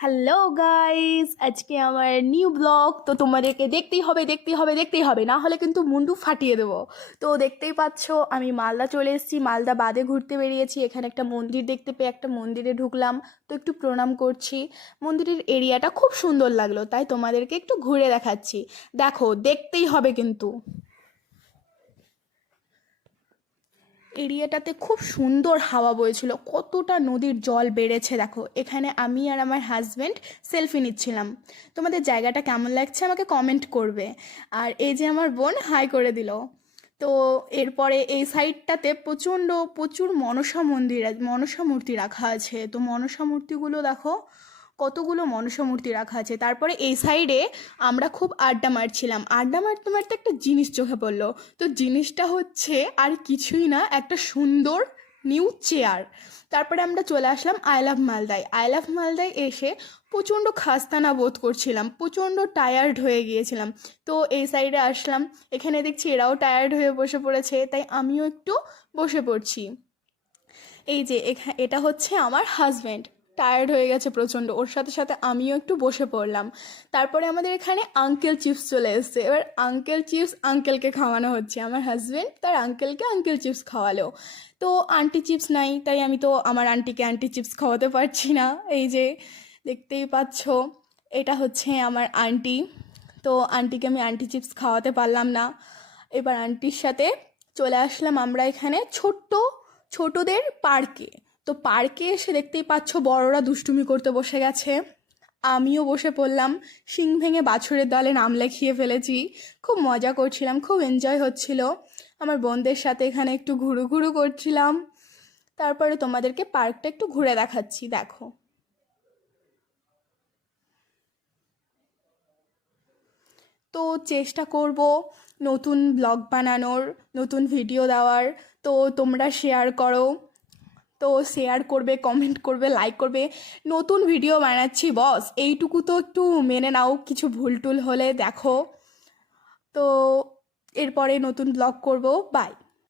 Hello guys, আজকে আমার new blog. তো তোমাদেরকে দেখতেই হবে, না হলে কিন্তু মুন্ডু ফাটিয়ে দেবো। তো দেখতেই পাচ্ছ আমি মালদা চলে এসেছি, মালদা বাদে ঘুরতে বেরিয়েছি। এখানে একটা মন্দির দেখতে পেয়ে একটা মন্দিরে ঢুকলাম, তো একটু প্রণাম করছি। মন্দিরের এরিয়াটা খুব সুন্দর লাগলো, তাই তোমাদেরকে একটু ঘুরে দেখাচ্ছি। দেখো, দেখতেই হবে কিন্তু। এরিয়াটাতে খুব সুন্দর হাওয়া বইছিল, কতটা নদীর জল বেড়েছে দেখো। এখানে আমি আর আমার হাজব্যান্ড সেলফি নিচ্ছিলাম। তোমাদের জায়গাটা কেমন লাগছে আমাকে কমেন্ট করবে। আর এই যে আমার বোন হাই করে দিল। তো এরপরে এই সাইডটাতে প্রচুর মনসা মূর্তি রাখা আছে। তো মনসা মূর্তিগুলো দেখো, কতগুলো মনসা মূর্তি রাখা আছে। তারপরে এই সাইডে আমরা খুব আড্ডা মারছিলাম, আড্ডা মারতে মারতে একটা জিনিস চোখে পড়লো। তো জিনিসটা হচ্ছে আর কিছুই না, একটা সুন্দর নিউ চেয়ার। তারপরে আমরা চলে আসলাম আই লাভ মালদায় এসে প্রচণ্ড খাস্তানা বোধ করছিলাম, প্রচণ্ড টায়ার্ড হয়ে গিয়েছিলাম। তো এই সাইডে আসলাম, এখানে দেখছি এরাও টায়ার্ড হয়ে বসে পড়েছে, তাই আমিও একটু বসে পড়ছি। এই যে এটা হচ্ছে আমার হাজব্যান্ড, টায়ার্ড হয়ে গেছে প্রচণ্ড, ওর সাথে সাথে আমিও একটু বসে পড়লাম। তারপরে আমাদের এখানে আঙ্কেল চিপস চলে এসছে। এবার আঙ্কেল চিপস আঙ্কেলকে খাওয়ানো হচ্ছে, আমার হাজব্যান্ড তার আঙ্কেলকে আঙ্কেল চিপস খাওয়ালো। তো আন্টি চিপস নাই, তাই আমি তো আমার আন্টিকে আন্টি চিপস খাওয়াতে পারছি না। এই যে দেখতেই পাচ্ছ, এটা হচ্ছে আমার আন্টি। তো আন্টিকে আমি আন্টি চিপস খাওয়াতে পারলাম না। এবার আন্টির সাথে চলে আসলাম আমরা এখানে ছোটদের পার্কে। তো পার্কে এসে দেখতেই পাচ্ছ বড়রা দুষ্টুমি করতে বসে গেছে, আমিও বসে পড়লাম। শিং ভেঙে বাছুরের দলে নাম লেখিয়ে ফেলেছি। খুব মজা করছিলাম, খুব এনজয় হচ্ছিল। আমার বোনদের সাথে এখানে একটু ঘুরু ঘুরু করছিলাম। তারপরে তোমাদেরকে পার্কটা একটু ঘুরে দেখাচ্ছি, দেখো। তো চেষ্টা করব নতুন ব্লগ বানানোর, নতুন ভিডিও দেওয়ার। তো তোমরা শেয়ার করো, তো শেয়ার করবে, কমেন্ট করবে, লাইক করবে। নতুন ভিডিও বানাচ্ছি বস, এইটুকু তো একটু মেনে নাও, কিছু ভুল টুল হলে দেখো। তো এরপরে নতুন ব্লগ করব, বাই।